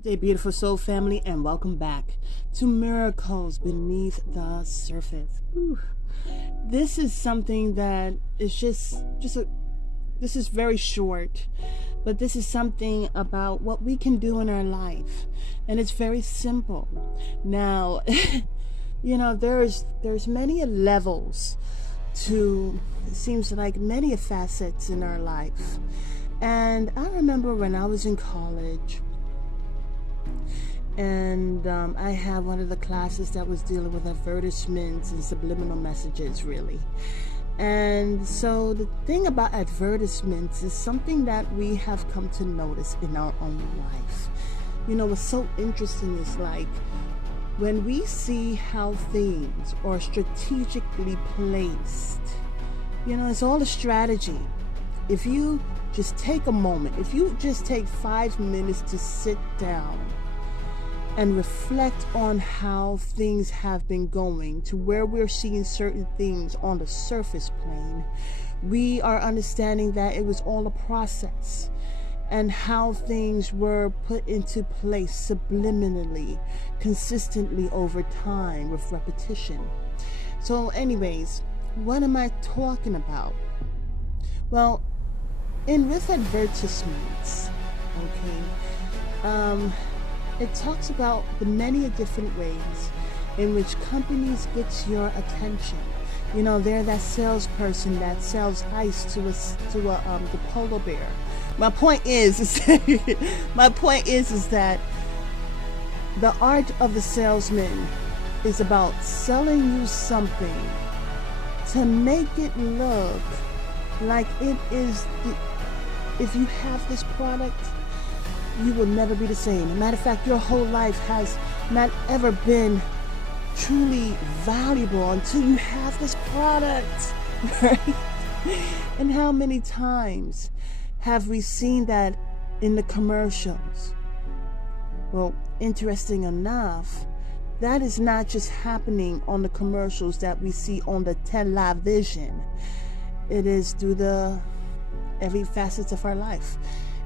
Good day, beautiful soul family, and welcome back to Miracles Beneath the Surface. Ooh. This is something that is this is very short, but this is something about what we can do in our life, and it's very simple. Now, there's many levels to, it seems like many facets in our life. And I remember when I was in college, and I had one of the classes that was dealing with advertisements and subliminal messages, really. And so the thing about advertisements is something that we have come to notice in our own life. What's so interesting is like when we see how things are strategically placed, it's all a strategy. If you just take a moment, if you just take 5 minutes to sit down and reflect on how things have been going to where we're seeing certain things on the surface plane, we are understanding that it was all a process, and how things were put into place subliminally, consistently over time with repetition. So anyways, what am I talking about? Well, with advertisements, it talks about the many different ways in which companies get your attention. They're that salesperson that sells ice to the polar bear. My point is that the art of the salesman is about selling you something to make it look like it is if you have this product, you will never be the same. As a matter of fact, your whole life has not ever been truly valuable until you have this product, right? And how many times have we seen that in the commercials? Well, interesting enough, that is not just happening on the commercials that we see on the television. It is through every facet of our life.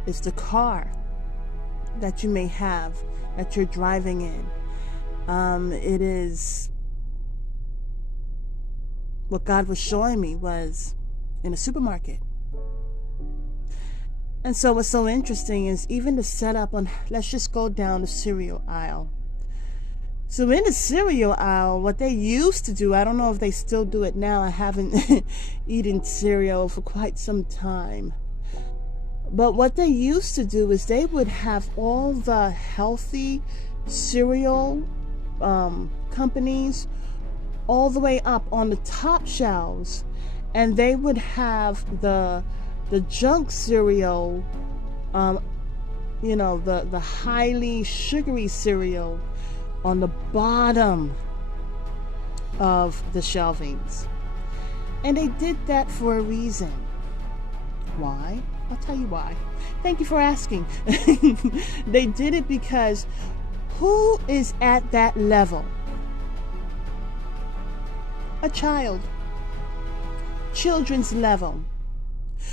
It's the car that you may have that you're driving in. It is what God was showing me was in a supermarket. And so what's so interesting is even the setup on, let's just go down the cereal aisle. So in the cereal aisle, what they used to do, I don't know if they still do it now. I haven't eaten cereal for quite some time. But what they used to do is they would have all the healthy cereal companies all the way up on the top shelves, and they would have the junk cereal, the highly sugary cereal on the bottom of the shelvings. And they did that for a reason. Why? I'll tell you why. Thank you for asking. They did it because who is at that level? A child. Children's level.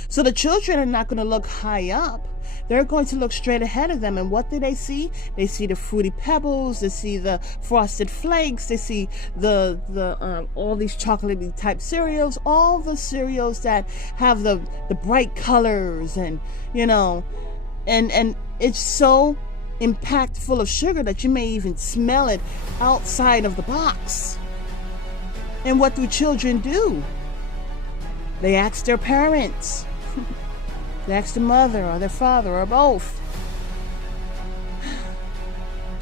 So the children are not going to look high up. They're going to look straight ahead of them. And what do they see? They see the Fruity Pebbles. They see the Frosted Flakes. They see the all these chocolatey type cereals. All the cereals that have the bright colors and it's so impactful of sugar that you may even smell it outside of the box. And what do children do? They ask their parents. They ask their mother or their father or both.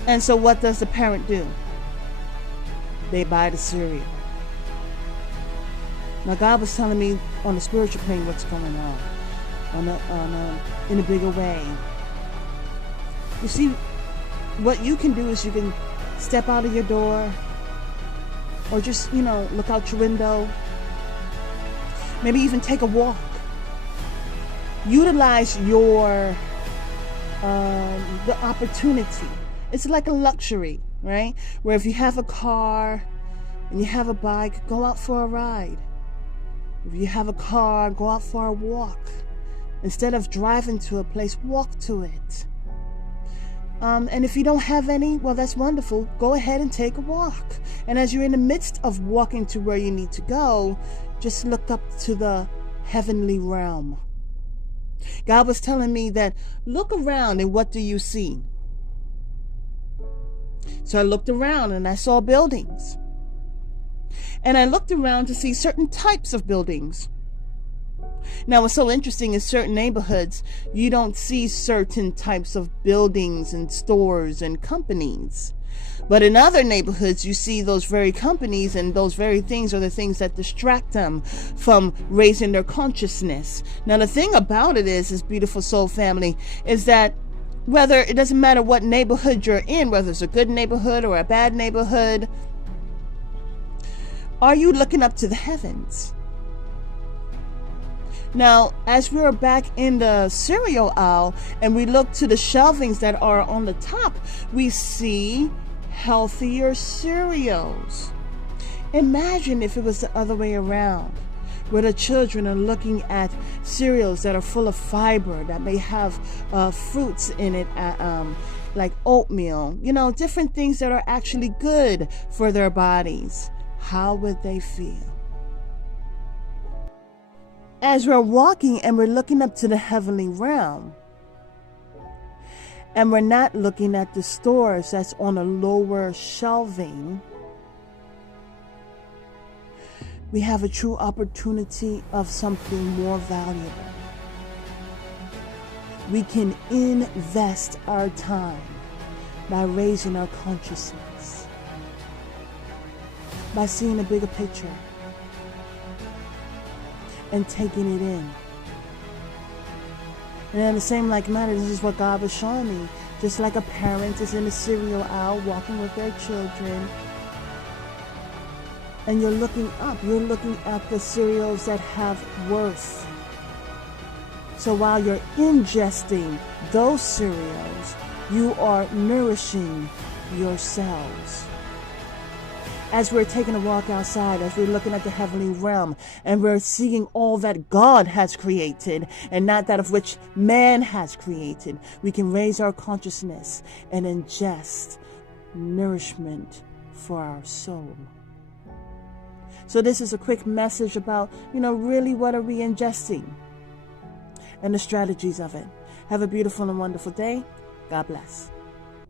And so what does the parent do? They buy the cereal. Now God was telling me on the spiritual plane what's going on in a bigger way. You see, what you can do is you can step out of your door or just, look out your window. Maybe even take a walk. Utilize your the opportunity. It's like a luxury, right? Where if you have a car and you have a bike, go out for a ride. If you have a car, go out for a walk. Instead of driving to a place, walk to it. And if you don't have any, well, that's wonderful. Go ahead and take a walk. And as you're in the midst of walking to where you need to go, just look up to the heavenly realm. God was telling me that look around and what do you see? So I looked around and I saw buildings. And I looked around to see certain types of buildings. Now, what's so interesting is certain neighborhoods, you don't see certain types of buildings and stores and companies. But in other neighborhoods, you see those very companies, and those very things are the things that distract them from raising their consciousness. Now, the thing about it is beautiful soul family, is that whether it doesn't matter what neighborhood you're in, whether it's a good neighborhood or a bad neighborhood, are you looking up to the heavens? Now, as we're back in the cereal aisle and we look to the shelvings that are on the top, we see healthier cereals. Imagine if it was the other way around, where the children are looking at cereals that are full of fiber, that may have fruits in it, like oatmeal, different things that are actually good for their bodies. How would they feel? As we're walking and we're looking up to the heavenly realm, and we're not looking at the stores that's on a lower shelving, we have a true opportunity of something more valuable. We can invest our time by raising our consciousness, by seeing a bigger picture and taking it in. And in the same like manner, this is what God was showing me. Just like a parent is in the cereal aisle walking with their children, and you're looking up, you're looking at the cereals that have worth. So while you're ingesting those cereals, you are nourishing yourselves. As we're taking a walk outside, as we're looking at the heavenly realm, and we're seeing all that God has created and not that of which man has created, we can raise our consciousness and ingest nourishment for our soul. So this is a quick message about, really what are we ingesting and the strategies of it. Have a beautiful and wonderful day. God bless.